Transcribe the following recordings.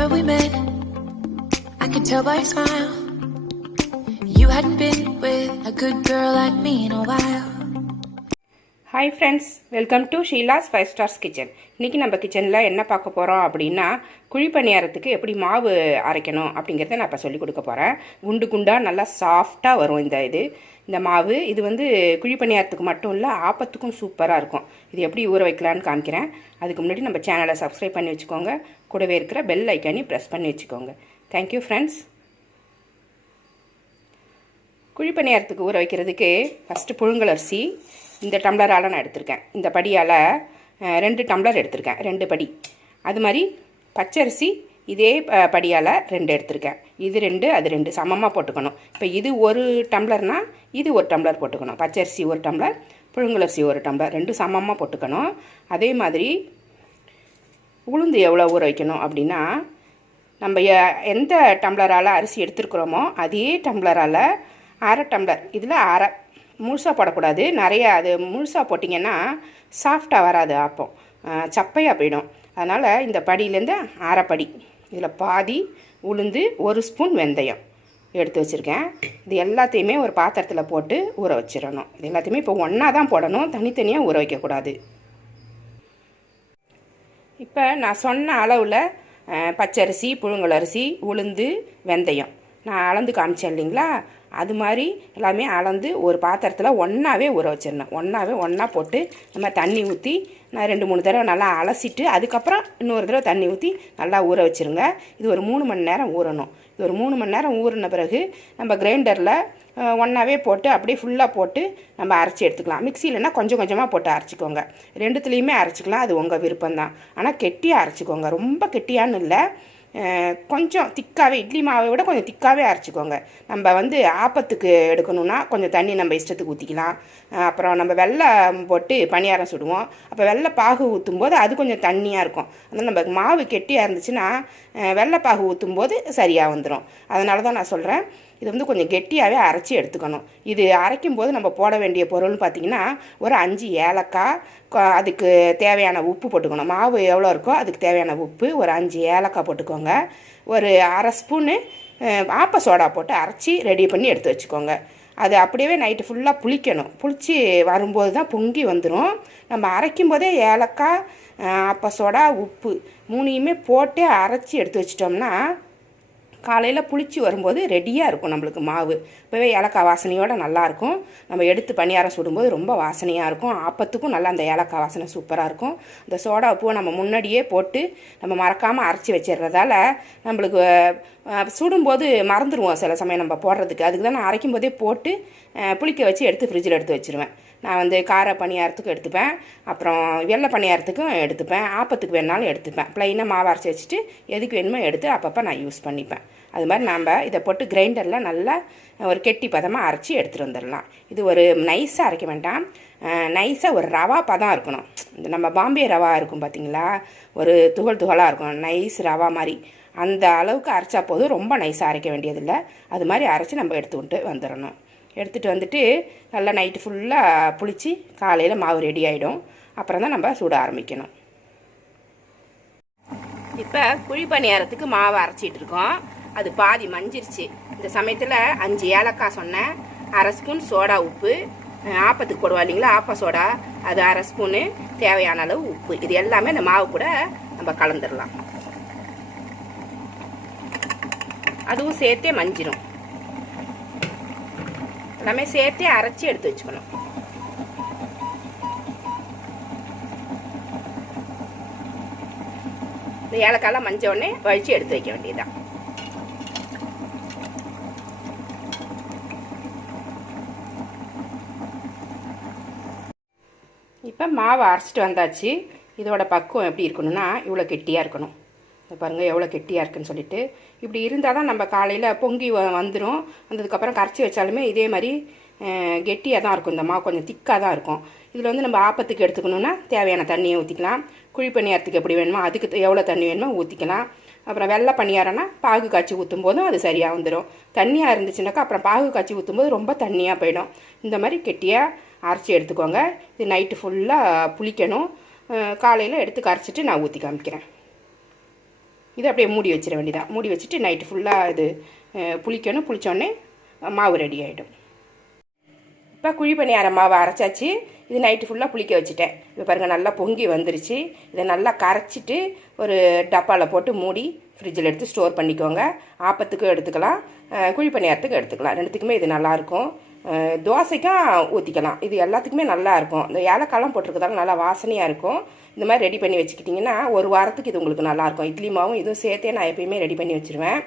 Remember we met? I could tell by your smile. You hadn't been with a good girl like me in a while. Hi friends welcome to Sheela's five stars kitchen இன்றைக்கி நம்ம கிச்சனில் என்ன பார்க்க போகிறோம் அப்படின்னா குழி பணியாரத்துக்கு எப்படி மாவு அரைக்கணும் அப்படிங்கிறத நான் இப்போ சொல்லிக் கொடுக்க போகிறேன் குண்டு குண்டாக நல்லா சாஃப்டாக வரும் இந்த இது. இந்த மாவு இது வந்து குழி பணியாரத்துக்கு மட்டும் இல்லை ஆப்பத்துக்கும் சூப்பராக இருக்கும். இது எப்படி ஊற வைக்கலான்னு காமிக்கிறேன். அதுக்கு முன்னாடி நம்ம சேனலை சப்ஸ்கிரைப் பண்ணி வச்சுக்கோங்க. கூடவே இருக்கிற பெல் ஐக்கானையும் ப்ரெஸ் பண்ணி வச்சுக்கோங்க. தேங்க்யூ ஃப்ரெண்ட்ஸ் குழி பணியாரத்துக்கு ஊற வைக்கிறதுக்கு ஃபஸ்ட்டு புழுங்கலரிசி இந்த டம்ளரால் நான் எடுத்திருக்கேன். இந்த படியால் ரெண்டு டம்ளர் எடுத்திருக்கேன். ரெண்டு படி. அது மாதிரி பச்சரிசி இதே படியால் ரெண்டு எடுத்திருக்கேன். இது ரெண்டு அது ரெண்டு. சமமாக போட்டுக்கணும். இப்போ இது ஒரு டம்ளர்னால் இது ஒரு டம்ளர் போட்டுக்கணும். பச்சரிசி ஒரு டம்ளர் புழுங்கலரிசி ஒரு டம்ளர். ரெண்டும் சமமாக போட்டுக்கணும். அதே மாதிரி உளுந்து எவ்வளோ ஊற வைக்கணும் அப்படின்னா நம்ம எந்த டம்ளரால் அரிசி எடுத்துருக்குறோமோ அதே டம்ளரால் அரை டம்ளர் இதில் அரை முழுசாக போடக்கூடாது. நிறைய அது முழுசாக போட்டிங்கன்னா சாஃப்டாக வராது ஆப்பம் சப்பையாக போயிடும். அதனால் இந்த படியிலேருந்து அரைப்படி இதில் பாதி உளுந்து ஒரு ஸ்பூன் வெந்தயம் எடுத்து வச்சுருக்கேன். இது எல்லாத்தையுமே ஒரு பாத்திரத்தில் போட்டு ஊற வச்சிடணும். இது எல்லாத்தையுமே இப்போ ஒன்றா தான் போடணும். தனித்தனியாக ஊற வைக்கக்கூடாது. இப்போ நான் சொன்ன அளவில் பச்சரிசி பச்சரிசி புழுங்கலரிசி உளுந்து வெந்தயம். நான் அளந்து காமிச்சேன் இல்லைங்களா? அது மாதிரி எல்லாமே அளந்து ஒரு பாத்திரத்தில் ஒன்றாவே ஊற வச்சிடணும். ஒன்றாவே ஒன்றா போட்டு நம்ம தண்ணி ஊற்றி நான் ரெண்டு மூணு தடவை நல்லா அலசிட்டு அதுக்கப்புறம் இன்னொரு தடவை தண்ணி ஊற்றி நல்லா ஊற வச்சிருங்க. இது ஒரு மூணு மணி நேரம் ஊறணும். இது ஒரு மூணு மணி நேரம் ஊறின பிறகு நம்ம கிரைண்டரில் ஒன்றாவே போட்டு அப்படியே ஃபுல்லாக போட்டு நம்ம அரைச்சி எடுத்துக்கலாம். மிக்சியிலனா கொஞ்சம் கொஞ்சமாக போட்டு அரைச்சிக்கோங்க. ரெண்டுத்துலேயுமே அரைச்சிக்கலாம். அது உங்கள் விருப்பம்தான். ஆனால் கெட்டியாக அரைச்சிக்கோங்க. ரொம்ப கெட்டியான்னு இல்லை. கொஞ்சம் திக்காகவே இட்லி மாவை விட கொஞ்சம் திக்காகவே அரைச்சிக்கோங்க. நம்ம வந்து ஆப்பத்துக்கு எடுக்கணும்னா கொஞ்சம் தண்ணி நம்ம இஷ்டத்துக்கு ஊற்றிக்கலாம் அப்புறம் நம்ம வெள்ளம் போட்டு பணியாரம் சுடுவோம். அப்போ வெள்ளை பாகு ஊற்றும் போது அது கொஞ்சம் தண்ணியாக இருக்கும். அதனால் நம்ம மாவு கெட்டியாக இருந்துச்சுன்னா வெள்ளை பாகு ஊற்றும் போது சரியாக வந்துடும் அதனால தான் நான் சொல்கிறேன் இது வந்து கொஞ்சம் கெட்டியாகவே அரைச்சி எடுத்துக்கணும். இது அரைக்கும் போது நம்ம போட வேண்டிய பொருள்னு பார்த்திங்கன்னா ஒரு அஞ்சு ஏலக்காய் அதுக்கு தேவையான உப்பு போட்டுக்கணும். மாவு எவ்வளோ இருக்கோ அதுக்கு தேவையான உப்பு ஒரு அஞ்சு ஏலக்காய் போட்டுக்கோங்க. ஒரு அரை ஸ்பூனு ஆப்ப சோடா போட்டு அரைச்சி ரெடி பண்ணி எடுத்து வச்சுக்கோங்க. அது அப்படியே நைட்டு ஃபுல்லாக புளிக்கணும். புளிச்சு வரும்போது தான் பொங்கி வந்துடும் நம்ம அரைக்கும் போதே ஏலக்காய் அப்போ சோடா உப்பு மூணையுமே போட்டு அரைச்சி எடுத்து வச்சிட்டோம்னா காலையில் புளிச்சு வரும்போது ரெடியாக இருக்கும் நம்மளுக்கு மாவு. இப்போவே ஏலக்காய் வாசனையோட நல்லாயிருக்கும் நம்ம எடுத்து பணியாரம் சுடும்போது ரொம்ப வாசனையாக இருக்கும். ஆப்பத்துக்கும் நல்லா அந்த ஏலக்காய் வாசனை சூப்பராக இருக்கும். இந்த சோடா உப்புவை நம்ம முன்னாடியே போட்டு நம்ம மறக்காமல் அரைச்சி வச்சிடுறதால நம்மளுக்கு சுடும்போது மறந்துடுவோம் சில சமயம் நம்ம போடுறதுக்கு. அதுக்கு தான் நான் அரைக்கும் போதே போட்டு புளிக்க வச்சு எடுத்து ஃப்ரிட்ஜில் எடுத்து வச்சுருவேன். நான் வந்து கார பணியாரத்துக்கும் எடுத்துப்பேன். அப்புறம் வெள்ளை பணியாரத்துக்கும் எடுத்துப்பேன். ஆப்பத்துக்கு வேணாலும் எடுத்துப்பேன். ப்ளைனாக மாவு அரைச்சி வச்சுட்டு எதுக்கு வேணுமோ எடுத்து அப்பப்போ நான் யூஸ் பண்ணிப்பேன். அது மாதிரி நாம் இதை போட்டு கிரைண்டரில் நல்லா ஒரு கெட்டி பதமாக அரைச்சி எடுத்துகிட்டு வந்துடலாம். இது ஒரு நைஸாக அரைக்க வேண்டாம். நைஸாக ஒரு ரவா பதம் இருக்கணும். இந்த நம்ம பாம்பே ரவா இருக்கும் பார்த்தீங்களா ஒரு துகள் துகளாக இருக்கும். நைஸ் ரவா மாதிரி. அந்த அளவுக்கு அரைச்சா போதும். ரொம்ப நைஸாக அரைக்க வேண்டியதில்லை. அது மாதிரி அரைச்சி நம்ம எடுத்துக்கிட்டு வந்துடணும். எடுத்துகிட்டு வந்துட்டு நல்லா நைட்டு ஃபுல்லாக புளித்து காலையில் மாவு ரெடி ஆகிடும் அப்புறம் தான் நம்ம சுட ஆரம்பிக்கணும். இப்போ குழி பணியாரத்துக்கு மாவு அரைச்சிட்டு இருக்கோம். அது பாதி மஞ்சிருச்சு. இந்த சமயத்தில் அஞ்சு ஏலக்காய் சொன்னேன். அரை ஸ்பூன் சோடா உப்பு. ஆப்பத்துக்கு போடுவா இல்லைங்களா? ஆப்ப சோடா. அது அரை ஸ்பூனு தேவையான அளவு உப்பு. இது எல்லாமே இந்த மாவு கூட நம்ம கலந்துடலாம் அதுவும் சேர்த்தே மஞ்சிடும் எல்லாமே சேர்த்தே அரைச்சி எடுத்து வச்சுக்கணும். இந்த ஏலக்காயெல்லாம் மஞ்ச உடனே வழித்து எடுத்து வைக்க வேண்டியதுதான். இப்போ மாவு அரைச்சிட்டு வந்தாச்சு. இதோட பக்குவம் எப்படி இருக்கணும்னா இவ்வளோ கெட்டியாக இருக்கணும். பாருங்கள் எவ்வளோ கெட்டியாக இருக்குன்னு சொல்லிட்டு. இப்படி இருந்தால் தான் நம்ம காலையில் பொங்கி வ- வந்துடும் வந்ததுக்கப்புறம் கரைச்சி வச்சாலுமே இதே மாதிரி கெட்டியாக தான் இருக்கும். இந்த மாவு கொஞ்சம் திக்காக தான் இருக்கும். இதில் வந்து நம்ம ஆப்பத்துக்கு எடுத்துக்கணுன்னா தேவையான தண்ணியை ஊற்றிக்கலாம் குழி பணியாரத்துக்கு எப்படி வேணுமோ அதுக்கு எவ்வளோ தண்ணி வேணுமோ ஊற்றிக்கலாம் அப்புறம் வெள்ளை பணியாரம்னா பாகு காய்ச்சி ஊற்றும் போதும் அது சரியாக வந்துடும் தண்ணியாக இருந்துச்சுனாக்கா அப்புறம் பாகு காய்ச்சி ஊற்றும் போது ரொம்ப தண்ணியாக போயிடும். இந்த மாதிரி கெட்டியாக அரைச்சி எடுத்துக்கோங்க. இது நைட்டு ஃபுல்லாக புளிக்கணும். காலையில் எடுத்து கரைச்சிட்டு நான் ஊற்றி காமிக்கிறேன். இதை அப்படியே மூடி வச்சிட வேண்டியதான் மூடி வச்சுட்டு நைட்டு ஃபுல்லாக இது புளிக்கணும். புளித்தோடனே மாவு ரெடி ஆகிடும் இப்போ குழி பணியாரம் மாவு அரைச்சாச்சு. இது நைட்டு ஃபுல்லாக புளிக்க வச்சுட்டேன். இப்போ பாருங்கள் நல்லா பொங்கி வந்துருச்சு. இதை நல்லா கரைச்சிட்டு ஒரு டப்பாவில் போட்டு மூடி ஃப்ரிட்ஜில் எடுத்து ஸ்டோர் பண்ணிக்கோங்க. ஆப்பத்துக்கும் எடுத்துக்கலாம். குழி பணியாரத்துக்கும் எடுத்துக்கலாம். ரெண்டுத்துக்குமே இது நல்லாயிருக்கும் தோசைக்கும் ஊற்றிக்கலாம் இது எல்லாத்துக்குமே நல்லா இருக்கும். இந்த ஏலக்காலாம் போட்டிருக்கதால நல்லா வாசனையாக இருக்கும். இந்த மாதிரி ரெடி பண்ணி வச்சுக்கிட்டிங்கன்னா ஒரு வாரத்துக்கு இது உங்களுக்கு நல்லாயிருக்கும் இட்லி மாவும் இதுவும் சேர்த்தே நான் எப்பயுமே ரெடி பண்ணி வச்சுருவேன்.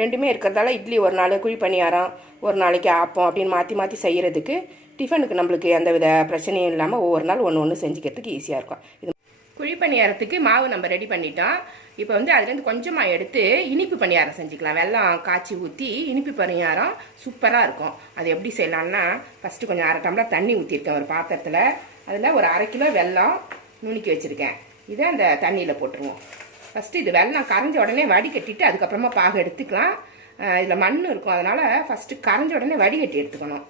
ரெண்டுமே இருக்கிறதால இட்லி ஒரு நாள் குழி பணியாரம் ஒரு நாளைக்கு ஆப்பம் அப்படின்னு மாற்றி மாற்றி செய்கிறதுக்கு டிஃபனுக்கு நம்மளுக்கு எந்த வித பிரச்சனையும் இல்லாமல் ஒவ்வொரு நாள் ஒன்று ஒன்று செஞ்சுக்கிறதுக்கு ஈஸியாக இருக்கும். இது குழி பணியாரத்துக்கு மாவு நம்ம ரெடி பண்ணிட்டோம். இப்போ வந்து அதுலேருந்து கொஞ்சமாக எடுத்து இனிப்பு பணியாரம் செஞ்சுக்கலாம். வெல்லம் காய்ச்சி ஊற்றி இனிப்பு பணியாரம் சூப்பராக இருக்கும். அது எப்படி செய்யலாம்னா ஃபஸ்ட்டு கொஞ்சம் அரை டம்ளர் தண்ணி ஊற்றிருக்கேன் ஒரு பாத்திரத்தில். அதில் ஒரு அரை கிலோ வெல்லம் நுணுக்கி வச்சுருக்கேன். இதை அந்த தண்ணியில் போட்டுருவோம். ஃபஸ்ட்டு இது வெல்லம் கரைஞ்ச உடனே வடிகட்டிட்டு அதுக்கப்புறமா பாகு எடுத்துக்கலாம். இதில் மண் இருக்கும். அதனால் ஃபஸ்ட்டு கரைஞ்ச உடனே வடிகட்டி எடுத்துக்கணும்.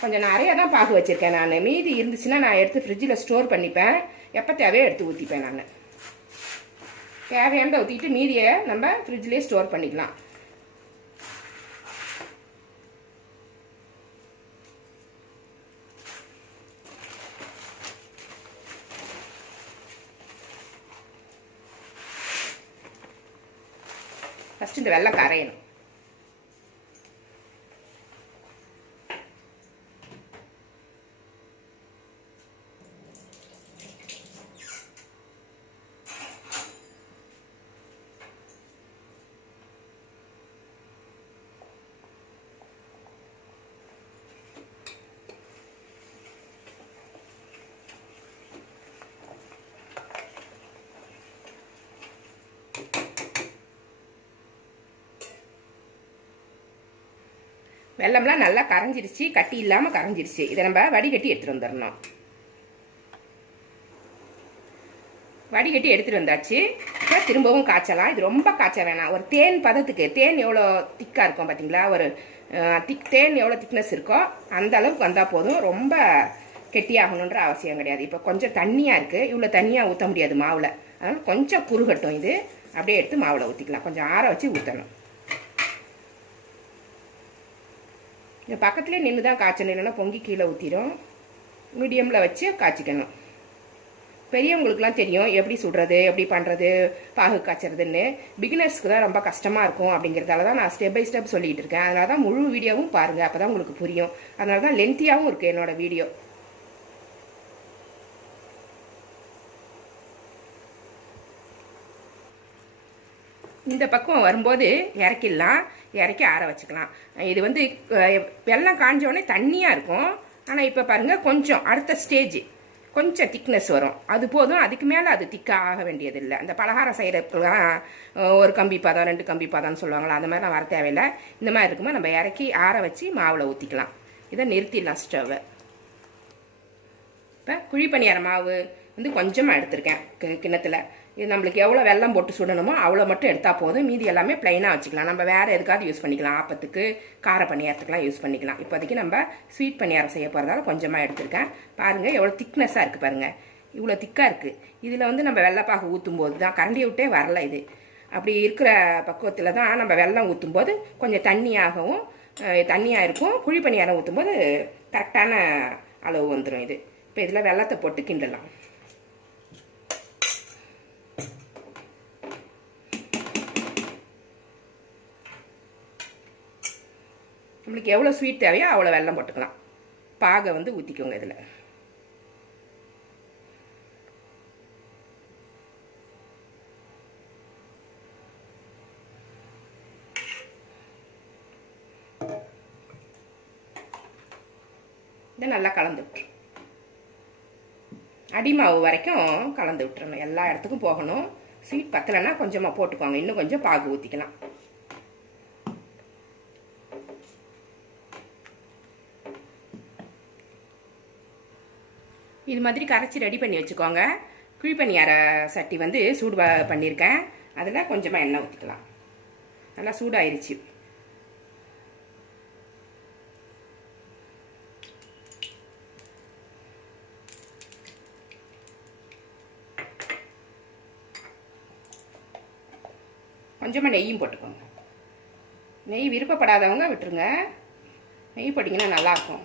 கொஞ்சம் நிறையா தான் பாகு வச்சுருக்கேன் நான். மீதி இருந்துச்சுன்னா நான் எடுத்து ஃப்ரிட்ஜில் ஸ்டோர் பண்ணிப்பேன். எப்போ தேவையோ எடுத்து ஊற்றிப்பேன் நான். தேவையானதை ஊற்றிட்டு மீதியை நம்ம ஃப்ரிட்ஜ்லேயே ஸ்டோர் பண்ணிக்கலாம். ஃபஸ்ட்டு இந்த வெள்ளம் கரையணும். வெள்ளம்லாம் நல்லா கரைஞ்சிருச்சு கட்டி இல்லாமல் கரைஞ்சிருச்சு. இதை நம்ம வடிகட்டி எடுத்துகிட்டு வந்துடணும். வடிகட்டி எடுத்துகிட்டு வந்தாச்சு. இப்போ திரும்பவும் காய்ச்சலாம். இது ரொம்ப காய்ச்ச வேணாம். ஒரு தேன் பதத்துக்கு தேன் எவ்வளோ திக்காக இருக்கும் பார்த்தீங்களா ஒரு திக் தேன் எவ்வளோ திக்னஸ் இருக்கோ அந்த அளவுக்கு வந்தால் போதும். ரொம்ப கெட்டியாகணுன்ற அவசியம் கிடையாது. இப்போ கொஞ்சம் தண்ணியாக இருக்குது இவ்வளோ தண்ணியாக ஊற்ற முடியாது மாவில். அதனால் கொஞ்சம் குறுகட்டும் இது. அப்படியே எடுத்து மாவில் ஊற்றிக்கலாம் கொஞ்சம் ஆற வச்சு ஊற்றணும் இந்த பக்கத்துலேயே நின்று தான் காய்ச்சணும். இல்லைன்னா பொங்கி கீழே ஊற்றிடும் மீடியமில் வச்சு காய்ச்சிக்கணும். பெரியவங்களுக்குலாம் தெரியும் எப்படி சுடுறது எப்படி பண்ணுறது பாகு காய்ச்சறதுன்னு. பிகினர்ஸ்க்கு தான் ரொம்ப கஷ்டமாக இருக்கும் அப்படிங்கிறதால தான் நான் ஸ்டெப் பை ஸ்டெப் சொல்லிகிட்டு இருக்கேன். அதனால தான் முழு வீடியோவும் பாருங்கள் அப்போ தான் உங்களுக்கு புரியும். அதனால தான் லென்த்தியாகவும் இருக்குது என்னோடய வீடியோ. இந்த பக்கம் வரும்போது இறக்கிடலாம் இறக்கி ஆற வச்சுக்கலாம். இது வந்து வெள்ளம் காஞ்சோடனே தண்ணியாக இருக்கும். ஆனால் இப்போ பாருங்கள் கொஞ்சம் அடுத்த ஸ்டேஜ் கொஞ்சம் திக்னஸ் வரும். அது போதும் அதுக்கு மேலே அது திக்காக ஆக வேண்டியதில்லை. அந்த பலகாரம் செய்கிறதுக்குலாம் ஒரு கம்பி பதம் ரெண்டு கம்பி பதம்னு சொல்லுவாங்களா அந்த மாதிரிலாம் வர தேவையில்லை. இந்த மாதிரி இருக்கும்போது நம்ம இறக்கி ஆற வச்சு மாவில் ஊற்றிக்கலாம் இதை நிறுத்திடலாம் ஸ்டவ்வை இப்போ குழி பணியார மாவு வந்து கொஞ்சமாக எடுத்திருக்கேன். கி- இது நம்மளுக்கு எவ்வளோ வெள்ளம் போட்டு சுடணுமோ அவ்வளோ மட்டும் எடுத்தால் போதும். மீதி எல்லாமே ப்ளைனாக வச்சுக்கலாம். நம்ம வேறு எதுக்காவது யூஸ் பண்ணிக்கலாம். ஆப்பத்துக்கு கார பணியாரத்துக்குலாம் யூஸ் பண்ணிக்கலாம். இப்போதைக்கு நம்ம ஸ்வீட் பணியாரம் செய்ய போகிறதால கொஞ்சமாக எடுத்திருக்கேன். பாருங்கள் எவ்வளோ திக்னஸாக இருக்குது பாருங்கள் இவ்வளோ திக்காக இருக்குது இதில் வந்து நம்ம வெள்ளப்பாக ஊற்றும் போது தான் கரண்டியை விட்டே வரல இது. அப்படி இருக்கிற பக்குவத்தில் தான் நம்ம வெள்ளம் ஊற்றும் போது கொஞ்சம் தண்ணியாகவும் தண்ணியாக இருக்கும். குழி பணியாரம் ஊற்றும் போது கரெக்டான அளவு வந்துடும் இது. இப்போ இதில் வெள்ளத்தை போட்டு கிண்டலாம். நம்மளுக்கு எவ்வளோ ஸ்வீட் தேவையோ அவ்வளோ வெள்ளம் போட்டுக்கலாம். பாகை வந்து ஊற்றிக்கோங்க இதில். இதை நல்லா கலந்து விட்டுரு. அடிமாவு வரைக்கும் கலந்து விட்டுறணும். எல்லா இடத்துக்கும் போகணும். ஸ்வீட் பத்தலைன்னா கொஞ்சமாக போட்டுக்கோங்க. இன்னும் கொஞ்சம் பாகு ஊற்றிக்கலாம் இது மாதிரி கரைச்சி ரெடி பண்ணி வச்சுக்கோங்க. குழிப்பணியார சட்டி வந்து சூடு ப- பண்ணியிருக்கேன் அதில் கொஞ்சமாக எண்ணெய் ஊற்றிக்கலாம் நல்லா சூடாயிருச்சு. கொஞ்சமாக நெய்யும் போட்டுக்கோங்க. நெய் விருப்பப்படாதவங்க விட்டுருங்க. நெய் போட்டிங்கன்னா நல்லாயிருக்கும்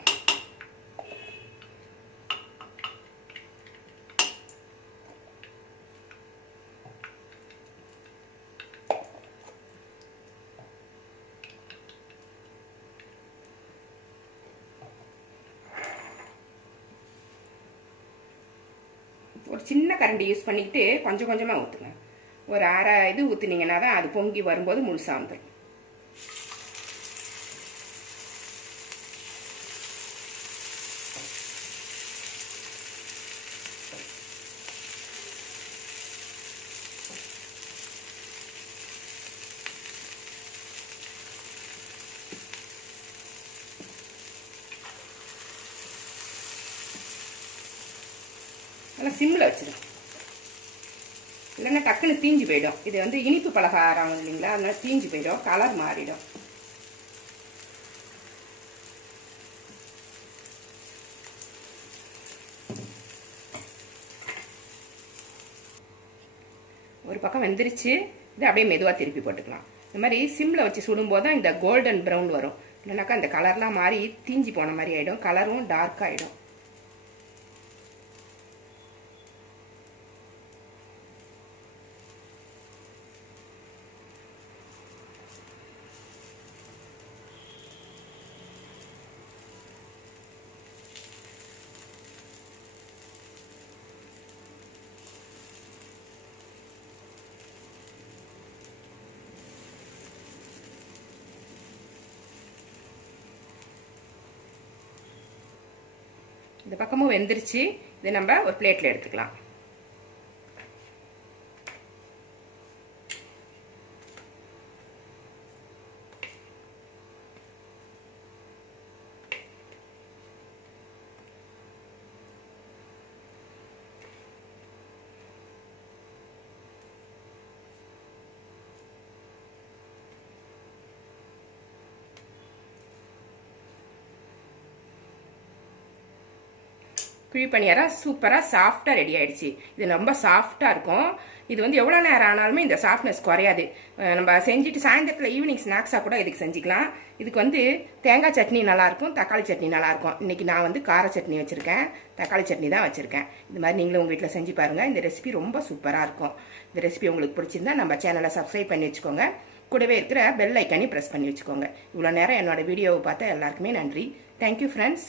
ஒரு சின்ன கரண்டி யூஸ் பண்ணிக்கிட்டு கொஞ்சம் கொஞ்சமாக ஊற்றுங்க ஒரு அரை இது ஊற்றுனீங்கன்னா தான் அது பொங்கி வரும்போது முழுசாக வந்துடும் நல்லா சிம்மில் வச்சுருங்க. இல்லைன்னா டக்குன்னு தீஞ்சு போயிடும். இது வந்து இனிப்பு பலகாரம் இல்லைங்களா? அதனால் தீஞ்சு போயிடும். கலர் மாறிடும். ஒரு பக்கம் வெந்துருச்சு. இது அப்படியே மெதுவாக திருப்பி போட்டுக்கலாம். இந்த மாதிரி சிம்மில் வச்சு சுடும்போது தான் இந்த கோல்டன் ப்ரௌன் வரும். இல்லைனாக்கா இந்த கலர்லாம் மாறி தீஞ்சு போன மாதிரி ஆகிடும் கலரும் டார்க் ஆகிடும் இந்த பக்கமும் வெந்துருச்சு. இதை நம்ம ஒரு பிளேட்டில் எடுத்துக்கலாம். குழி பணியாரம் சூப்பராக சாஃப்டாக ரெடி ஆயிடுச்சு. இது ரொம்ப சாஃப்டாக இருக்கும். இது வந்து எவ்வளோ நேரம் ஆனாலுமே இந்த சாஃப்ட்னஸ் குறையாது. நம்ம செஞ்சுட்டு சாயந்தரத்தில் ஈவினிங் ஸ்நாக்ஸாக கூட இதுக்கு செஞ்சுக்கலாம். இதுக்கு வந்து தேங்காய் சட்னி நல்லாயிருக்கும் தக்காளி சட்னி நல்லாயிருக்கும் இன்றைக்கி நான் வந்து கார சட்னி வச்சுருக்கேன். தக்காளி சட்னி தான் வச்சுருக்கேன். இது மாதிரி நீங்களும் உங்கள் வீட்டில் செஞ்சு பாருங்கள் இந்த ரெசிபி ரொம்ப சூப்பராக இருக்கும். இந்த ரெசிபி உங்களுக்கு பிடிச்சிருந்தா நம்ம சேனலை சப்ஸ்கிரைப் பண்ணி வச்சுக்கோங்க. கூடவே இருக்கிற பெல் ஐக்கானி ப்ரெஸ் பண்ணி வச்சுக்கோங்க. இவ்வளோ நேரம் என்னோட வீடியோவை பார்த்த எல்லாருக்குமே நன்றி. Thank you friends